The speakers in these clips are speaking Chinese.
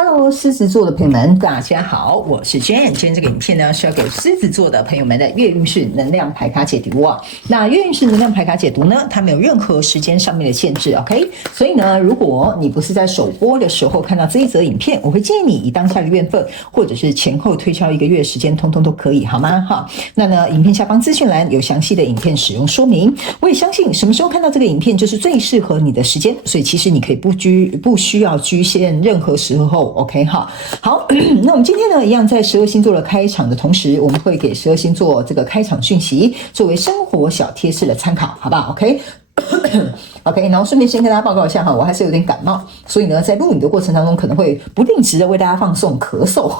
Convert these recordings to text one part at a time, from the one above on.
Hello，狮子座的朋友们，大家好，我是 Jane。今天这个影片呢，是要给狮子座的朋友们的月运势能量牌卡解读啊。那月运势能量牌卡解读呢，它没有任何时间上面的限制 ，OK？ 所以呢，如果你不是在首播的时候看到这一则影片，我会建议你以当下的月份，或者是前后推敲1个月时间，通通都可以，好吗？哈。那呢，影片下方资讯栏有详细的影片使用说明。我也相信什么时候看到这个影片就是最适合你的时间，所以其实你可以不需要局限任何时候。OK 哈，好，那我们今天呢，一样在12星座的开场的同时，我们会给12星座这个开场讯息，作为生活小贴士的参考，好不好 ？OK 。OK， 然后顺便先跟大家报告一下哈，我还是有点感冒，所以呢，在录影的过程当中可能会不定时的为大家放送咳嗽，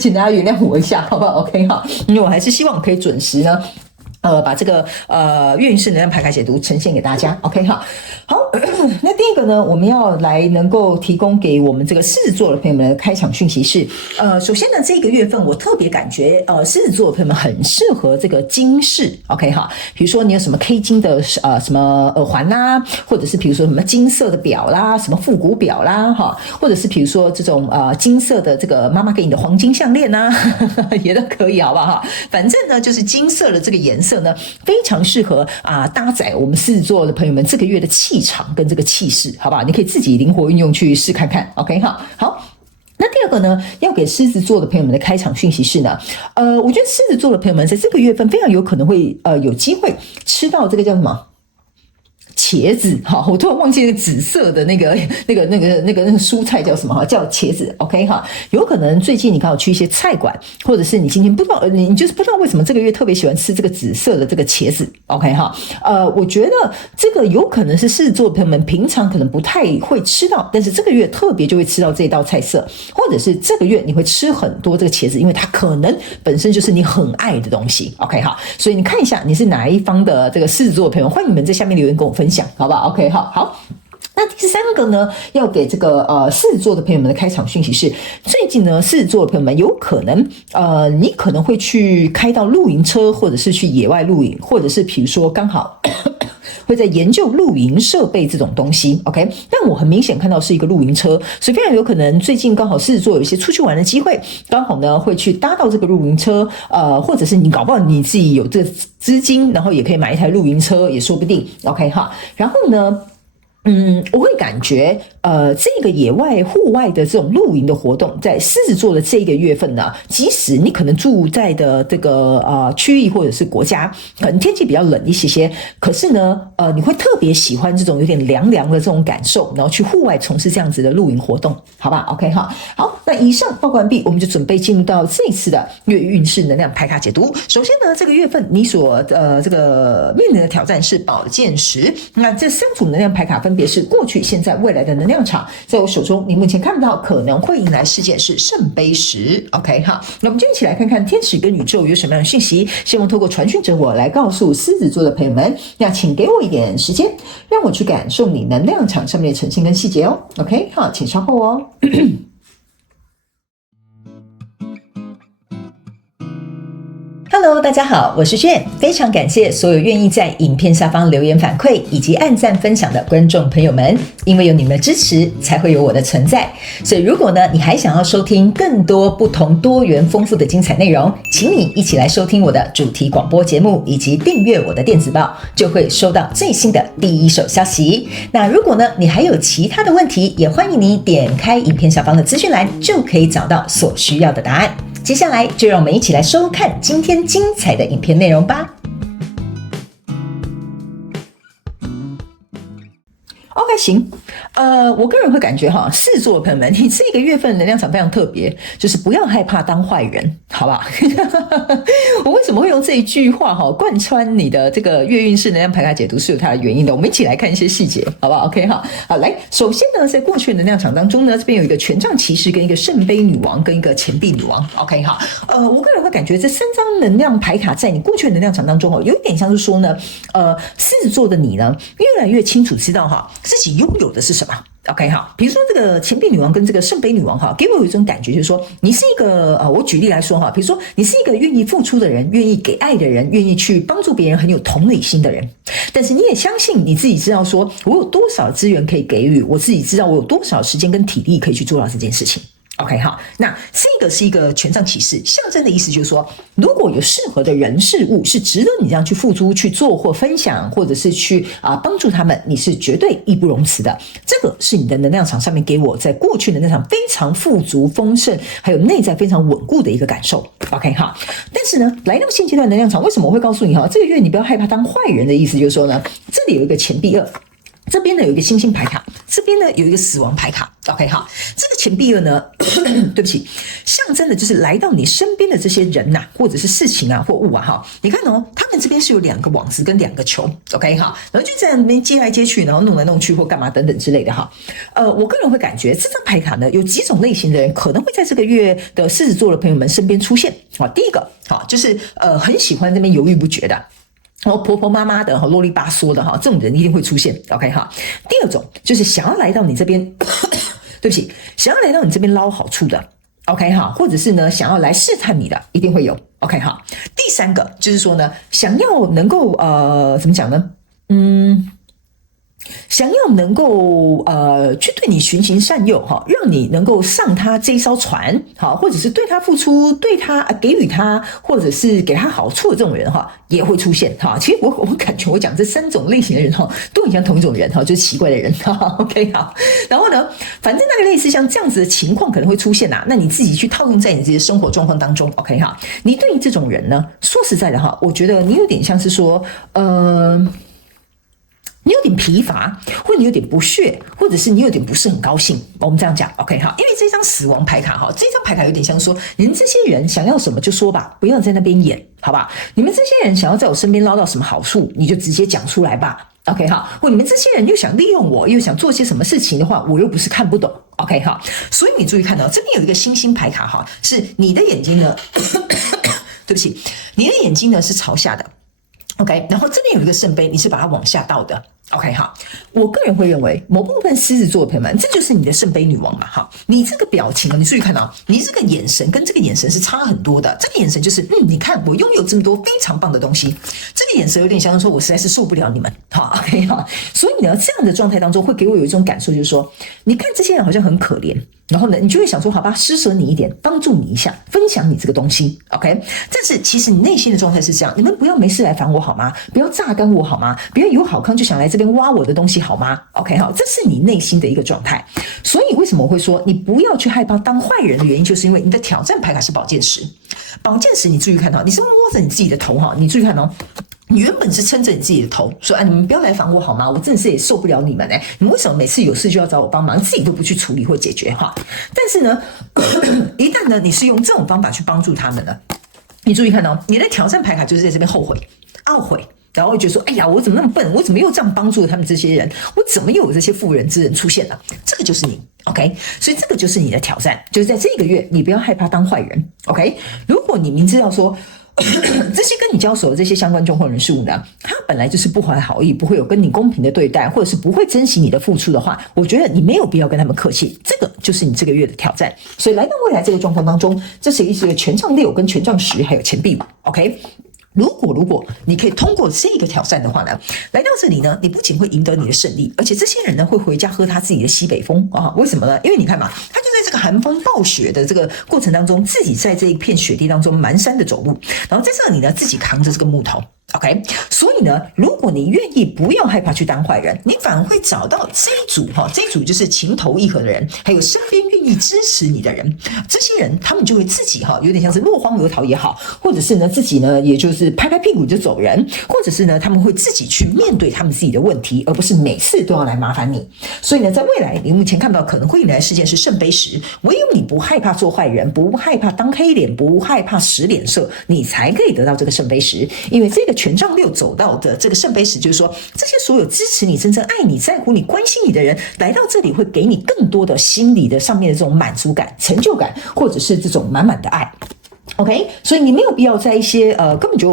请大家原谅我一下，好不好 ？OK 哈，因为我还是希望可以准时呢。把这个月运势能量牌卡解读呈现给大家 ，OK 哈。好，那第一个呢，我们要来能够提供给我们这个狮子座的朋友们的开场讯息是，首先呢，这个月份我特别感觉，狮子座的朋友们很适合这个金饰 ，OK 哈。比如说你有什么 K 金的什么耳环啦，或者是比如说什么金色的表啦，什么复古表啦，哈，或者是比如说这种金色的这个妈妈给你的黄金项链啦，也都可以，好不好哈？反正呢，就是金色的这个颜色呢，非常适合搭载我们狮子座的朋友们这个月的气场跟这个气势，好不好？你可以自己灵活运用去试看看 ，OK 哈。好，那第二个呢，要给狮子座的朋友们的开场讯息是呢，我觉得狮子座的朋友们在这个月份非常有可能会有机会吃到这个叫什么？茄子，好，我突然忘记那个紫色的那个蔬菜叫什么哈？叫茄子 ，OK 哈。有可能最近你刚好去一些菜馆，或者是你今天不知道，你就是不知道为什么这个月特别喜欢吃这个紫色的这个茄子 ，OK 哈。我觉得这个有可能是狮子座的朋友们平常可能不太会吃到，但是这个月特别就会吃到这道菜色，或者是这个月你会吃很多这个茄子，因为它可能本身就是你很爱的东西 ，OK 哈。所以你看一下你是哪一方的这个狮子座的朋友，欢迎你们在下面留言跟我分享，好不好 ？OK 好。那第三个呢，要给这个狮子座的朋友们的开场讯息是，最近呢，狮子座的朋友们有可能你可能会去开到露营车，或者是去野外露营，或者是比如说刚好会在研究露营设备这种东西 ，OK？ 但我很明显看到是一个露营车，所以非常有可能最近刚好狮子座有一些出去玩的机会，刚好呢会去搭到这个露营车，或者是你搞不好你自己有这个资金，然后也可以买一台露营车也说不定 ，OK 哈？然后呢？我会感觉，这个野外户外的这种露营的活动，在狮子座的这个月份呢，即使你可能住在的这个区域或者是国家，可能天气比较冷一些，可是呢，你会特别喜欢这种有点凉凉的这种感受，然后去户外从事这样子的露营活动，好吧 ？OK 哈，好，那以上报告完毕，我们就准备进入到这一次的月运势能量牌卡解读。首先呢，这个月份你所这个面临的挑战是宝剑10，那这3组能量牌卡分别是过去、现在、未来的能量场，在我手中，你目前看不到可能会迎来事件是圣杯10 ，OK 哈。那我们就一起来看看天使跟宇宙有什么样的讯息，希望透过传讯者我来告诉狮子座的朋友们，那请给我一点时间，让我去感受你能量场上面的呈现跟细节哦 ，OK 好，请稍后哦。Hello， 大家好，我是炫，非常感谢所有愿意在影片下方留言反馈以及按赞分享的观众朋友们，因为有你们的支持，才会有我的存在。所以如果呢，你还想要收听更多不同多元丰富的精彩内容，请你一起来收听我的主题广播节目，以及订阅我的电子报，就会收到最新的第一手消息。那如果呢，你还有其他的问题，也欢迎你点开影片下方的资讯栏，就可以找到所需要的答案。接下来就让我们一起来收看今天精彩的影片内容吧。OK， 行，我个人会感觉哈，狮子座的朋友们，你这个月份能量场非常特别，就是不要害怕当坏人，好不好？我为什么会用这一句话哈贯穿你的这个月运势能量牌卡解读是有它的原因的，我们一起来看一些细节，好不好 ？OK 哈，好，来，首先呢，在过去的能量场当中呢，这边有一个权杖骑士跟一个圣杯女王跟一个钱币女王 ，OK 哈，我个人会感觉这3张能量牌卡在你过去的能量场当中有一点像是说呢，狮子座的你呢，越来越清楚知道哈。自己拥有的是什么， OK 好，比如说这个钱币女王跟这个圣杯女王哈，给我有一种感觉，就是说你是一个我举例来说哈，比如说你是一个愿意付出的人，愿意给爱的人，愿意去帮助别人，很有同理心的人。但是你也相信你自己知道说，我有多少资源可以给予，我自己知道我有多少时间跟体力可以去做到这件事情。OK 好，那这个是一个权杖骑士，象征的意思就是说，如果有适合的人事物是值得你这样去付出去做或分享，或者是去帮助他们，你是绝对义不容辞的。这个是你的能量场上面给我在过去的那场非常富足丰盛，还有内在非常稳固的一个感受。OK 哈，但是呢，来到现阶段能量场，为什么我会告诉你哈，这个月你不要害怕当坏人的意思就是说呢，这里有一个钱币2。这边呢有一个星星牌卡，这边呢有一个死亡牌卡 ，OK 好，这个钱币2呢，对不起，象征的就是来到你身边的这些人呐、或者是事情啊或物啊哈，你看哦，他们这边是有2个网子跟2个球 ，OK 好，然后就在那边接来接去，然后弄来弄去或干嘛等等之类的哈。我个人会感觉这张牌卡呢，有几种类型的人可能会在这个月的狮子座的朋友们身边出现啊。第一个好就是很喜欢那边犹豫不决的。然后婆婆妈妈的啰里吧嗦的这种人一定会出现 OK 哈。第二种就是想要来到你这边对不起，想要来到你这边捞好处的 OK 哈，或者是呢想要来试探你的一定会有 OK 哈。第三个就是说呢，想要能够怎么讲呢？想要能够去对你循循善诱哈，让你能够上他这一艘船好，或者是对他付出，对他给予他，或者是给他好处的这种人哈，也会出现哈。其实我感觉我讲这3种类型的人哈，都很像同一种人哈，就是奇怪的人哈。OK 好，然后呢，反正那个类似像这样子的情况可能会出现那你自己去套用在你自己的生活状况当中 OK 哈。你对于这种人呢，说实在的哈，我觉得你有点像是说你有点疲乏，或者你有点不屑，或者是你有点不是很高兴，我们这样讲 OK 好，因为这张死亡牌卡这张牌卡有点像说，你们这些人想要什么就说吧，不要在那边演，好吧？你们这些人想要在我身边捞到什么好处，你就直接讲出来吧 OK 好，或你们这些人又想利用我，又想做些什么事情的话，我又不是看不懂 OK 好，所以你注意看到这边有一个星星牌卡是你的眼睛呢对不起，你的眼睛呢是朝下的 OK， 然后这边有一个圣杯，你是把它往下倒的 OK 好，我个人会认为某部分狮子座的朋友们，这就是你的圣杯女王嘛哈，你这个表情你注意看到，你这个眼神跟这个眼神是差很多的，这个眼神就是你看我拥有这么多非常棒的东西，这个眼神有点像说我实在是受不了你们好 OK 好，所以呢这样的状态当中会给我有一种感受，就是说你看这些人好像很可怜，然后呢你就会想说好吧，施舍你一点，帮助你一下，分享你这个东西 OK， 但是其实你内心的状态是这样，你们不要没事来烦我好吗？不要榨干我好吗？不要有好康就想来这边挖我的东西好吗 OK 好，这是你内心的一个状态。所以为什么我会说你不要去害怕当坏人的原因，就是因为你的挑战牌卡是宝剑十，宝剑十你注意看到，你是摸着你自己的头你注意看你原本是撑着你自己的头说你们不要来烦我好吗？我真的是也受不了你们你们为什么每次有事就要找我帮忙，自己都不去处理或解决但是呢一旦呢你是用这种方法去帮助他们呢，你注意看你的挑战牌卡就是在这边后悔懊悔，然后会觉得说哎呀我怎么那么笨，我怎么又这样帮助了他们这些人，我怎么又有这些妇人之仁出现了，这个就是你 OK， 所以这个就是你的挑战，就是在这个月你不要害怕当坏人 OK， 如果你明知道说这些跟你交手的这些相关状况人事物呢，他本来就是不怀好意，不会有跟你公平的对待，或者是不会珍惜你的付出的话，我觉得你没有必要跟他们客气，这个就是你这个月的挑战。所以来到未来这个状况当中，这是一个权杖6跟权杖10还有钱币5 OK，如果你可以通过这个挑战的话呢，来到这里呢，你不仅会赢得你的胜利，而且这些人呢会回家喝他自己的西北风为什么呢？因为你看嘛，他就在这个寒风暴雪的这个过程当中，自己在这一片雪地当中蹒跚的走路，然后在这里呢自己扛着这个木头。OK， 所以呢，如果你愿意不要害怕去当坏人，你反而会找到这一组就是情投意合的人，还有身边愿意支持你的人。这些人他们就会自己有点像是落荒而逃也好，或者是呢自己呢也就是拍拍屁股就走人，或者是呢他们会自己去面对他们自己的问题，而不是每次都要来麻烦你。所以呢，在未来你目前看到可能会迎来的事件是圣杯10，唯有你不害怕做坏人，不害怕当黑脸，不害怕使脸色，你才可以得到这个圣杯10。因为这个权杖6走到的这个圣杯10，就是说这些所有支持你、真正爱你、在乎你、关心你的人来到这里，会给你更多的心理的上面的这种满足感、成就感，或者是这种满满的爱。OK， 所以你没有必要在一些根本就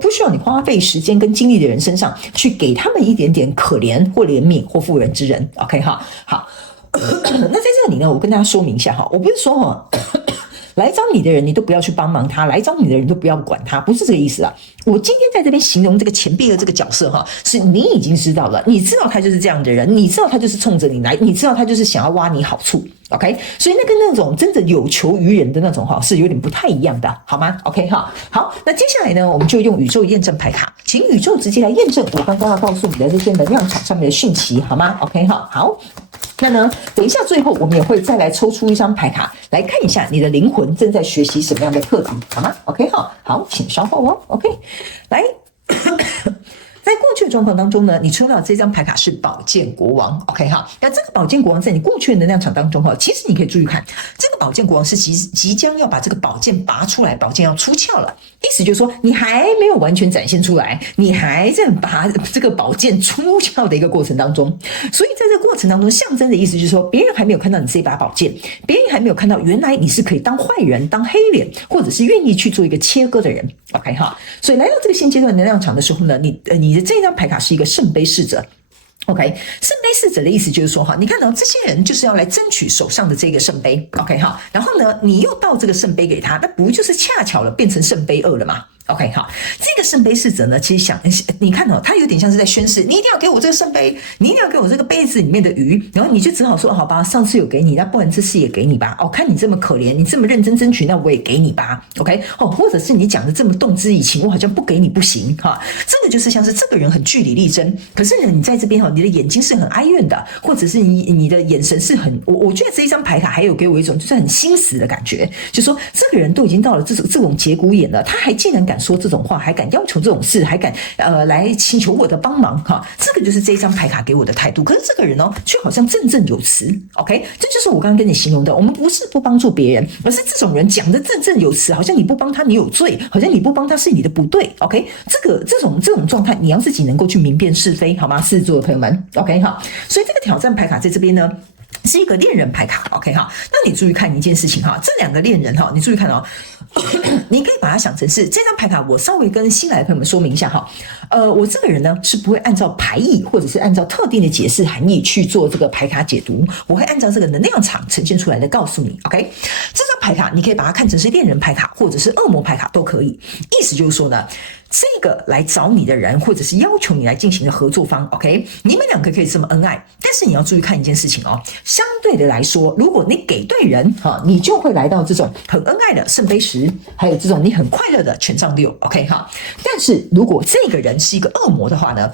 不需要你花费时间跟精力的人身上去给他们一点点可怜或怜悯或妇人之仁。OK 哈，好，那在这里呢，我跟大家说明一下哈，我不是说哈。来找你的人，你都不要去帮忙他；来找你的人都不要管他，不是这个意思啊。我今天在这边形容这个钱币的这个角色哈，是你已经知道了，你知道他就是这样的人，你知道他就是冲着你来，你知道他就是想要挖你好处。OK， 所以那跟那种真的有求于人的那种哈，是有点不太一样的，好吗 ？OK 哈，好，那接下来呢，我们就用宇宙验证牌卡，请宇宙直接来验证我刚刚要告诉你的这些能量场上面的讯息，好吗 ？OK 哈，好。那呢，等一下最后我们也会再来抽出一张牌卡，来看一下你的灵魂正在学习什么样的课题，好吗 ？OK 哈，好，请稍后哦。OK， 来。在过去的状况当中呢，你抽到这张牌卡是宝剑国王 ，OK 哈。那这个宝剑国王在你过去的能量场当中哈，其实你可以注意看，这个宝剑国王是即将要把这个宝剑拔出来，宝剑要出鞘了，意思就是说你还没有完全展现出来，你还在拔这个宝剑出鞘的一个过程当中。所以在这个过程当中，象征的意思就是说，别人还没有看到你这一把宝剑，别人还没有看到原来你是可以当坏人、当黑脸，或者是愿意去做一个切割的人 ，OK 哈。所以来到这个现阶段能量场的时候呢，你的这张牌卡是一个圣杯侍者。OK， 圣杯侍者的意思就是说哈，你看到这些人就是要来争取手上的这个圣杯 ，OK 哈，然后呢，你又倒这个圣杯给他，那不就是恰巧了变成圣杯2了吗？ OK 好，这个圣杯侍者呢，其实你看哦，他有点像是在宣誓，你一定要给我这个圣杯，你一定要给我这个杯子里面的鱼，然后你就只好说好吧，上次有给你，那不然这次也给你吧。哦，看你这么可怜，你这么认真争取，那我也给你吧。OK 哦，或者是你讲的这么动之以情，我好像不给你不行哈。这个就是像是这个人很据理力争，可是呢，你在这边哈，你的眼睛是很哀怨的，或者是你的眼神是很，我觉得这一张牌卡还有给我一种就是很心死的感觉，就说这个人都已经到了这种节骨眼了，他还竟然敢说这种话，还敢要求这种事，还敢来请求我的帮忙哈，这个就是这一张牌卡给我的态度。可是这个人呢，却好像振振有词 ，OK， 这就是我刚刚跟你形容的，我们不是不帮助别人，而是这种人讲的振振有词，好像你不帮他你有罪，好像你不帮他是你的不对 ，OK， 这种状态，你要自己能够去明辨是非，好吗？狮子座的朋友们 ，OK 哈，所以这个挑战牌卡在这边呢。是一个恋人牌卡 ，OK 哈，那你注意看一件事情哈，这两个恋人哈，你注意看哦，你可以把它想成是这张牌卡，我稍微跟新来的朋友们说明一下哈，我这个人呢是不会按照牌意或者是按照特定的解释含义去做这个牌卡解读，我会按照这个能量场呈现出来的告诉你 ，OK， 这张牌卡你可以把它看成是恋人牌卡或者是恶魔牌卡都可以，意思就是说呢。这个来找你的人，或者是要求你来进行的合作方 ，OK， 你们两个可以这么恩爱，但是你要注意看一件事情哦。相对的来说，如果你给对人哈，你就会来到这种很恩爱的圣杯10，还有这种你很快乐的权杖6 ，OK 哈。但是如果这个人是一个恶魔的话呢？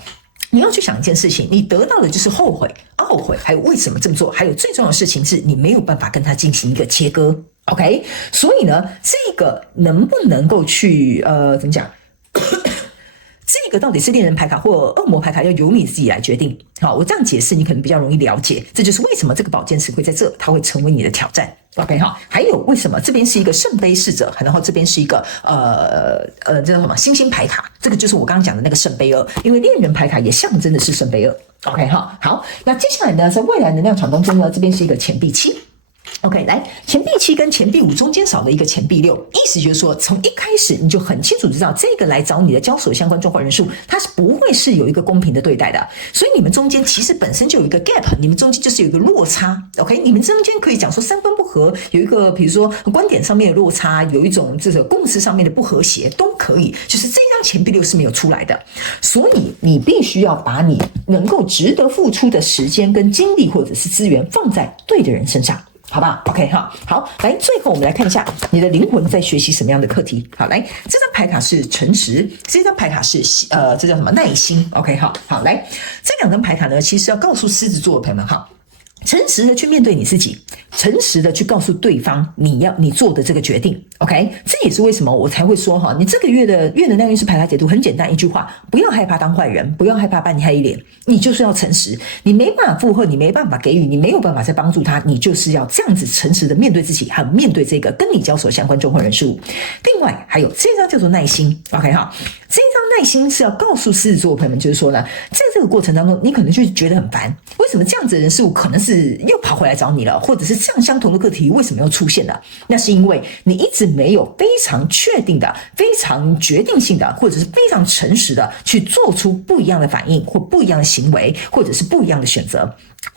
你要去想一件事情，你得到的就是后悔、懊悔，还有为什么这么做，还有最重要的事情是你没有办法跟他进行一个切割 ，OK？ 所以呢，这个能不能够去怎么讲？这个到底是恋人牌卡或恶魔牌卡，要由你自己来决定。好，我这样解释你可能比较容易了解。这就是为什么这个宝剑池会在这，它会成为你的挑战。OK 哈，还有为什么这边是一个圣杯侍者，然后这边是一个这叫什么星星牌卡？这个就是我刚刚讲的那个圣杯2，因为恋人牌卡也象征的是圣杯2。OK 哈，好，那接下来呢，在未来能量场当中呢，这边是一个钱币7。OK， 来，钱币7跟钱币5中间少了一个钱币6，意思就是说，从一开始你就很清楚知道，这个来找你的交手相关状况人数，它是不会是有一个公平的对待的，所以你们中间其实本身就有一个 gap， 你们中间就是有一个落差。OK， 你们中间可以讲说三观不合，有一个比如说观点上面的落差，有一种这个共识上面的不和谐，都可以。就是这张钱币6是没有出来的，所以你必须要把你能够值得付出的时间跟精力或者是资源放在对的人身上。好吧 ，OK 哈，好，来，最后我们来看一下你的灵魂在学习什么样的课题。好，来，这张牌卡是诚实，这张牌卡是这叫什么耐心 ？OK 哈，好，来，这两张牌卡呢，其实要告诉狮子座的朋友们哈。诚实的去面对你自己，诚实的去告诉对方你做的这个决定 ，OK， 这也是为什么我才会说哈，你这个月的月能量运势牌卡解读很简单，一句话，不要害怕当坏人，不要害怕扮黑脸，你就是要诚实，你没办法附和，你没办法给予，你没有办法再帮助他，你就是要这样子诚实的面对自己，和面对这个跟你交手相关状况人事物。另外还有这张叫做耐心 ，OK 哈，这一张耐心是要告诉狮子座的朋友们，就是说呢，在这个过程当中，你可能就觉得很烦，为什么这样子的人事物可能是又跑回来找你了，或者是这样相同的课题为什么又出现了？那是因为你一直没有非常确定的、非常决定性的，或者是非常诚实的去做出不一样的反应，或不一样的行为，或者是不一样的选择。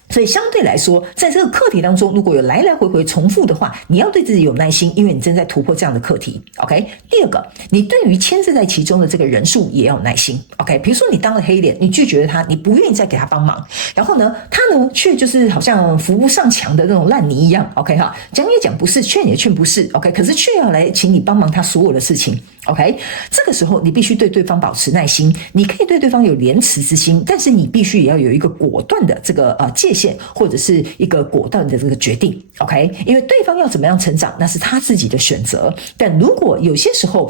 所以相对来说，在这个课题当中，如果有来来回回重复的话，你要对自己有耐心，因为你正在突破这样的课题。OK， 第二个，你对于牵涉在其中的这个人数也要有耐心。OK， 比如说你当了黑脸，你拒绝了他，你不愿意再给他帮忙，然后呢，他呢却就是好像扶不上墙的那种烂泥一样。OK 哈，讲也讲不是，劝也劝不是。OK， 可是却要来请你帮忙他所有的事情。OK， 这个时候你必须对对方保持耐心，你可以对对方有廉耻之心，但是你必须也要有一个果断的这个界限，或者是一个果断的这个决定。OK， 因为对方要怎么样成长，那是他自己的选择。但如果有些时候，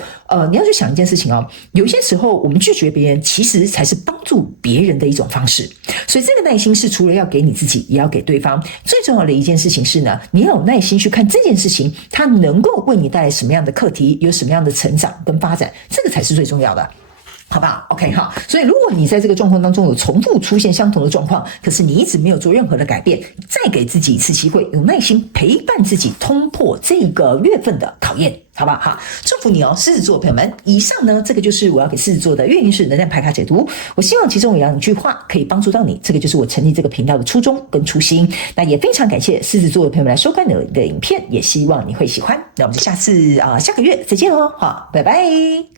你要去想一件事情哦，有些时候我们拒绝别人，其实才是帮助别人的一种方式。所以这个耐心是除了要给你自己，也要给对方。最重要的一件事情是呢，你要有耐心去看这件事情，它能够为你带来什么样的课题，有什么样的成长跟发展，这个才是最重要的。好不好 ？OK 哈，所以如果你在这个状况当中有重复出现相同的状况，可是你一直没有做任何的改变，再给自己一次机会，有耐心陪伴自己通破这个月份的考验，好不好？哈，祝福你哦，狮子座的朋友们。以上呢，这个就是我要给狮子座的月运势能量牌卡解读。我希望其中有两句话可以帮助到你，这个就是我成立这个频道的初衷跟初心。那也非常感谢狮子座的朋友们来收看我的影片，也希望你会喜欢。那我们就下个月再见喽，好，拜拜。